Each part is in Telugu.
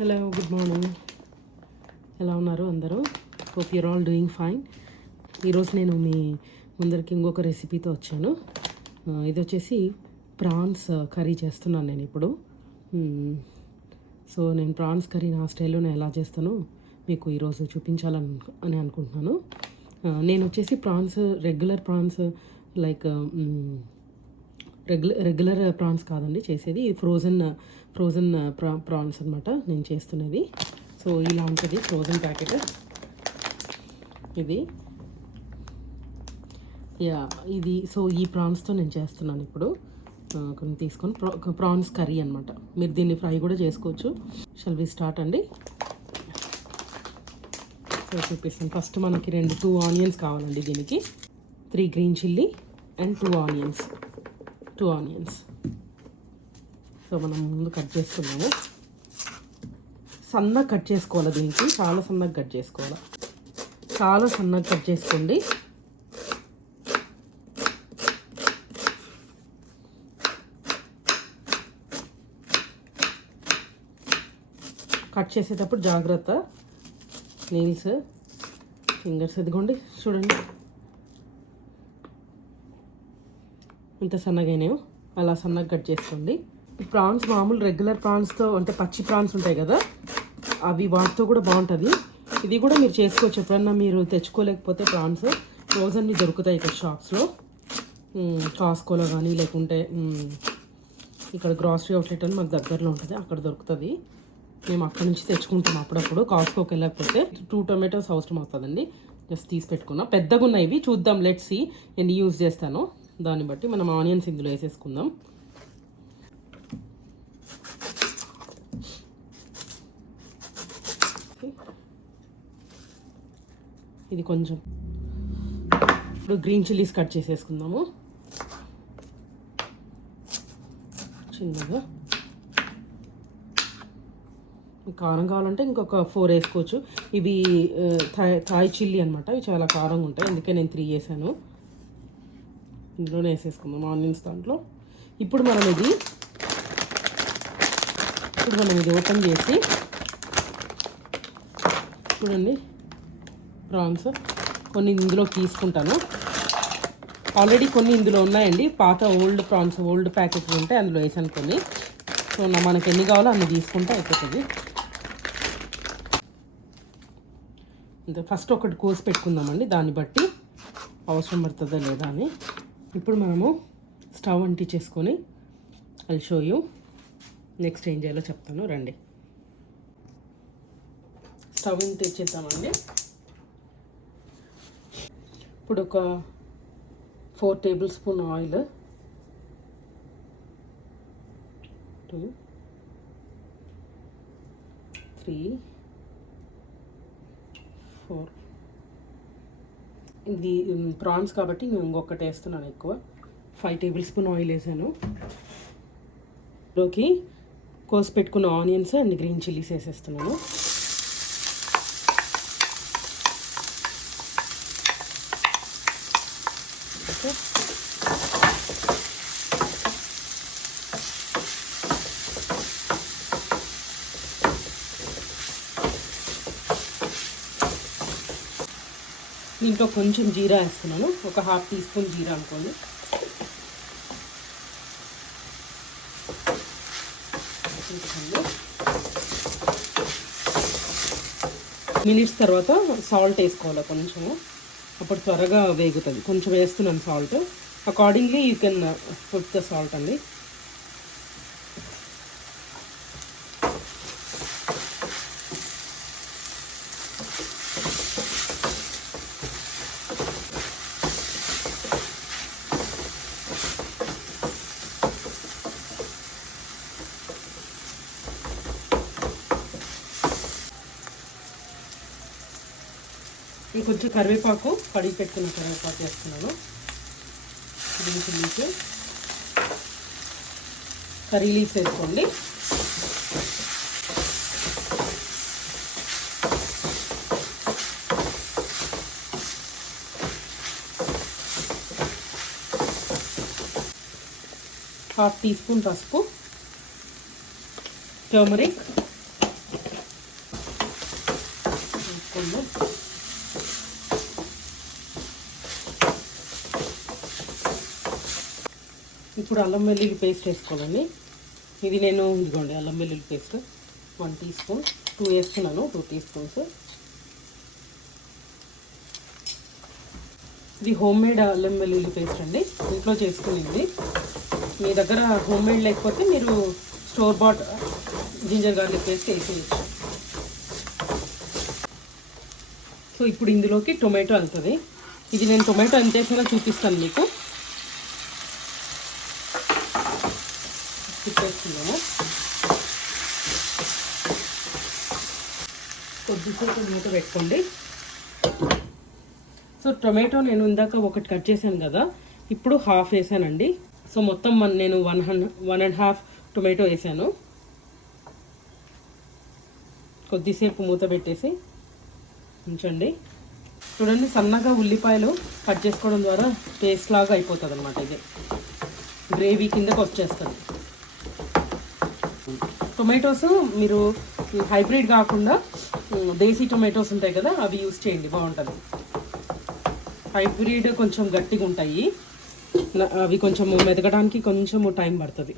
Hello, good morning. ఎలా ఉన్నారు అందరూ? Hope your all doing fine. ఈరోజు నేను మీ ముందరికి ఇంకొక రెసిపీతో వచ్చాను. ఇది వచ్చేసి ప్రాన్స్ కర్రీ చేస్తున్నాను నేను ఇప్పుడు. సో నేను ప్రాన్స్ కర్రీ నా స్టైల్లో నేను ఎలా చేస్తానో మీకు ఈరోజు చూపించాలని అనుకుంటున్నాను. నేను వచ్చేసి regular prawns like regular prawns కాదండి చేసేది, ఫ్రోజన్ ప్రాన్స్ అనమాట నేను చేస్తున్నది. సో ఇలా ఉంటుంది ఫ్రోజన్ ప్యాకెట్ ఇది. ఇది సో ఈ ప్రాన్స్తో నేను చేస్తున్నాను ఇప్పుడు. కొన్ని తీసుకొని ప్రాన్స్ కర్రీ అనమాట. మీరు దీన్ని ఫ్రై కూడా చేసుకోవచ్చు. షల్ వి స్టార్ట్ అండి. సో చూపిస్తాను. ఫస్ట్ మనకి 2 ఆనియన్స్ కావాలండి దీనికి. 3 green chilli and 2 onions. So మనం ముందు కట్ చేసుకున్నాము. సన్నగా కట్ చేసుకోవాలి, దీనికి చాలా సన్నగా కట్ చేసుకోవాలి. చాలా సన్నగా కట్ చేసుకోండి. కట్ చేసేటప్పుడు జాగ్రత్త, నెయిల్స్, ఫింగర్స్ ఎదుగోండి చూడండి ఇంత సన్నగానేమో అలా సన్నగా కట్ చేసుకోండి. ప్రాన్స్ మామూలు రెగ్యులర్ ప్రాన్స్తో అంటే పచ్చి ప్రాన్స్ ఉంటాయి కదా, అవి వాటితో కూడా బాగుంటుంది. ఇది కూడా మీరు చేసుకోవచ్చు. ఎప్పుడన్నా మీరు తెచ్చుకోలేకపోతే ప్రాన్స్ ఫ్రోజన్వి దొరుకుతాయి ఇక్కడ షాప్స్లో, కాస్కోలో కానీ లేకుంటే ఇక్కడ గ్రాసరీ అవుట్లెట్ అని మాకు దగ్గరలో ఉంటుంది, అక్కడ దొరుకుతుంది. మేము అక్కడ నుంచి తెచ్చుకుంటాం అప్పుడప్పుడు. కాస్కోకి వెళ్ళకపోతే 2 టొమాటోస్ అవసరం అవుతుందండి. జస్ట్ తీసి పెట్టుకున్నా. పెద్దగా ఉన్నాయి ఇవి. చూద్దాం, లెట్స్ సీ ఎన్ని యూజ్ చేస్తాను. దాన్ని బట్టి మనం ఆనియన్స్ ఇందులో వేసేసుకుందాం. ఇది కొంచెం ఇప్పుడు గ్రీన్ చిల్లీస్ కట్ చేసేసుకుందాము చిన్నగా. కారం కావాలంటే ఇంకొక 4 వేసుకోవచ్చు. ఇవి థాయ్ చిల్లీ అనమాట. ఇవి చాలా కారంగా ఉంటాయి, అందుకే నేను 3 వేసాను. ఇందులోనే వేసేసుకుందాం ఆనియన్స్ దాంట్లో. ఇప్పుడు మనం ఇది ఓపెన్ చేసి చూడండి. ప్రాన్స్ కొన్ని ఇందులో తీసుకుంటాను. ఆల్రెడీ కొన్ని ఇందులో ఉన్నాయండి, పాత ఓల్డ్ ప్యాకెట్లు ఉంటాయి, అందులో వేసాను కొన్ని. సో మనకు ఎన్ని కావాలో అన్ని తీసుకుంటే అయిపోతుంది. అంతే. ఫస్ట్ ఒకటి కోసి పెట్టుకుందామండి, దాన్ని బట్టి అవసరం పడుతుందా లేదా అని. ఇప్పుడు మనము స్టవ్ అంటించేసుకొని ఐల్ షో యూ నెక్స్ట్ ఏం చేయాలో చెప్తాను రండి. స్టవ్ తెచ్చేద్దామండి. ఇప్పుడు ఒక 4 టేబుల్ స్పూన్ ఆయిల్, 2 3 4 ఇది ప్రాన్స్ కాబట్టి నేను ఇంకొకటి వేస్తున్నాను ఎక్కువ. 5 టేబుల్ స్పూన్ ఆయిల్ వేసాను. లోకి కోసి పెట్టుకున్న ఆనియన్స్ అండ్ గ్రీన్ చిల్లీస్ వేసేస్తున్నాను. ఓకే, దీంట్లో కొంచెం జీరా వేస్తున్నాను, ఒక 1/2 టీ స్పూన్ జీరా అనుకోండి. మినిట్స్ తర్వాత సాల్ట్ వేసుకోవాలి కొంచెము, అప్పుడు త్వరగా వేగుతుంది. కొంచెం వేస్తున్నాను salt. Accordingly you can put the salt అండి. కొంచెం కరివేపాకు, కడిగి పెట్టుకున్న కరివేపాకు వేస్తున్నాను. గ్రీన్ చిల్లీస్, కర్రీ లీవ్స్ వేసుకోండి. హాఫ్ టీ స్పూన్ పసుపు, టర్మరిక్, ఇప్పుడు అల్లం వెల్లుల్లి పేస్ట్ వేసుకోవాలండి. ఇది నేను ఇదిగోండి అల్లం వెల్లుల్లి పేస్ట్ 1 టీ స్పూన్, 2 వేస్తున్నాను, 2 టీ స్పూన్స్. ఇది హోమ్ మేడ్ అల్లం వెల్లుల్లి పేస్ట్ అండి, ఇంట్లో చేసుకునేది. మీ దగ్గర హోమ్ మేడ్ లేకపోతే మీరు store bought ginger garlic paste వేసేయచ్చు. సో ఇప్పుడు ఇందులోకి టొమాటో వెళ్తుంది. ఇది నేను టొమాటో ఎంత వేసినా చూపిస్తాను మీకు. తిప్పేస్తున్నాము. కొద్దిసేపు మూత పెట్టుకోండి. సో టొమాటో నేను ఇందాక ఒకటి కట్ చేశాను కదా, ఇప్పుడు హాఫ్ వేసానండి. సో మొత్తం నేను 1.5 టొమాటో వేసాను. కొద్దిసేపు మూత పెట్టేసి ఉంచండి. చూడండి, సన్నగా ఉల్లిపాయలు కట్ చేసుకోవడం ద్వారా పేస్ట్ లాగా అయిపోతుంది అనమాట. ఇది గ్రేవీ కిందకు వచ్చేస్తుంది. టొమాటోస్ మీరు హైబ్రిడ్ కాకుండా దేశీ టొమాటోస్ ఉంటాయి కదా, అవి యూస్ చేయండి, బాగుంటుంది. హైబ్రిడ్ కొంచెం గట్టిగా ఉంటాయి, అవి కొంచెం మెదగడానికి కొంచెం టైం పడుతుంది.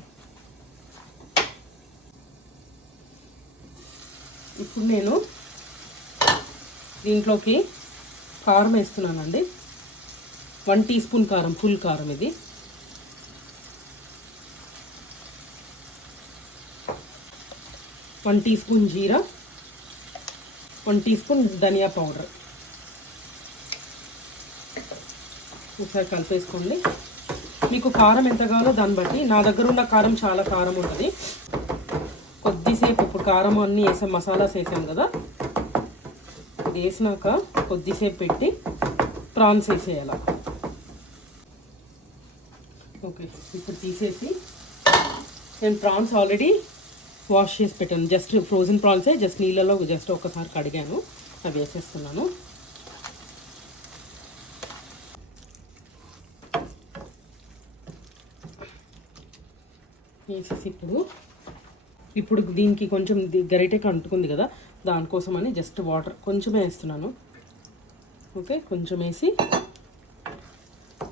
ఇప్పుడు నేను దీంట్లోకి కారం వేస్తున్నానండి. 1 టీ స్పూన్ కారం, ఫుల్ కారం ఇది. వన్ టీ స్పూన్ జీరా, 1 టీ స్పూన్ ధనియా పౌడర్. ఒకసారి కలిపేసుకోండి. మీకు కారం ఎంత కావాలో దాన్ని బట్టి. నా దగ్గర ఉన్న కారం చాలా కారం ఉంటుంది. కొద్దిసేపు ఇప్పుడు కారం అన్నీ వేసాం, మసాలాస్ వేసాం కదా, ఇది వేసినాక కొద్దిసేపు పెట్టి ప్రాన్స్ వేసేయాలి. ఓకే, ఇప్పుడు తీసేసి నేను ప్రాన్స్ ఆల్రెడీ వాష్ చేసి పెట్టాను. జస్ట్ ఫ్రోజన్ ప్రాన్సే, జస్ట్ నీళ్ళలో జస్ట్ ఒకసారి కడిగాను. అవి వేసేస్తున్నాను. వేసేసి ఇప్పుడు దీనికి కొంచెం గరిటెకి అంటుకుంది కదా, దానికోసమని జస్ట్ వాటర్ కొంచెమే వేస్తున్నాను. ఓకే, కొంచెం వేసి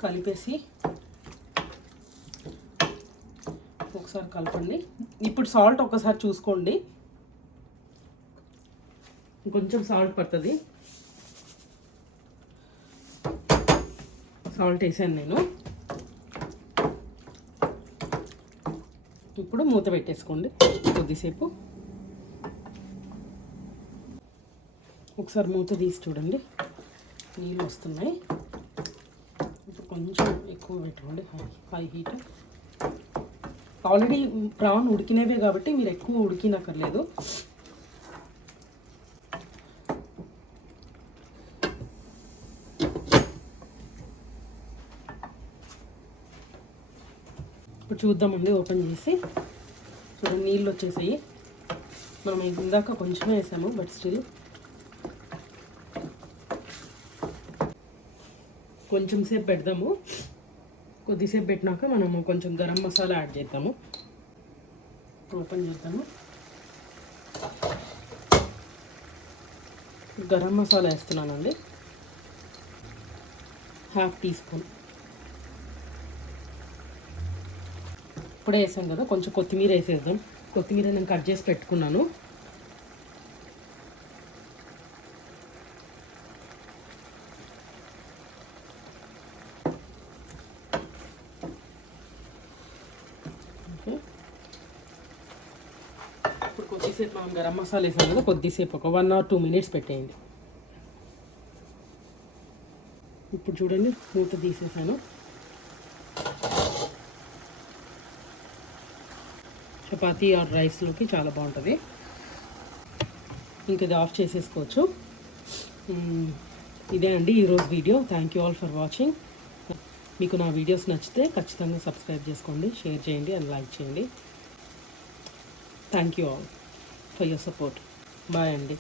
కలిపేసి ఒకసారి కలపండి. ఇప్పుడు సాల్ట్ ఒకసారి చూసుకోండి, కొంచెం సాల్ట్ పడుతుంది. సాల్ట్ వేసాను నేను. ఇప్పుడు మూత పెట్టేసుకోండి కొద్దిసేపు. ఒకసారి మూత తీసి చూడండి, నీళ్ళు వస్తున్నాయి. ఇప్పుడు కొంచెం ఎక్కువ పెట్టుకోండి, హై హీట్. ఆల్రెడీ ప్రాన్ ఉడికినవే కాబట్టి మీరు ఎక్కువ ఉడికినక్కర్లేదు. ఇప్పుడు చూద్దామండి, ఓపెన్ చేసి చూడండి, నీళ్ళు వచ్చేసాయి. మనం ఇందాక కొంచెమే వేసాము, బట్ స్టిల్ కొంచెం సేపు పెడదాము. కొద్దిసేపు పెట్టినాక మనము కొంచెం గరం మసాలా యాడ్ చేద్దాము. ఓపెన్ చేద్దాము. గరం మసాలా వేస్తున్నానండి, 1/2 టీ స్పూన్. ఇప్పుడే వేసాం కదా, కొంచెం కొత్తిమీర వేసేద్దాం. కొత్తిమీర నేను కట్ చేసి పెట్టుకున్నాను. ఇప్పుడు కొద్దిసేపు మనం గరం మసాలా వేసాం కదా, కొద్దిసేపు ఒక 1 or 2 minutes పెట్టేయండి. ఇప్పుడు చూడండి, మూత తీసేసాను. చపాతీ ఆర్ రైస్లోకి చాలా బాగుంటుంది. ఇంక ఇది ఆఫ్ చేసేసుకోవచ్చు. ఇదే అండి ఈరోజు వీడియో. Thank you all for watching. మీకు నా వీడియోస్ నచ్చితే ఖచ్చితంగా సబ్స్క్రైబ్ చేసుకోండి, షేర్ చేయండి అండ్ లైక్ చేయండి. Thank you all for your support. Bye అండి.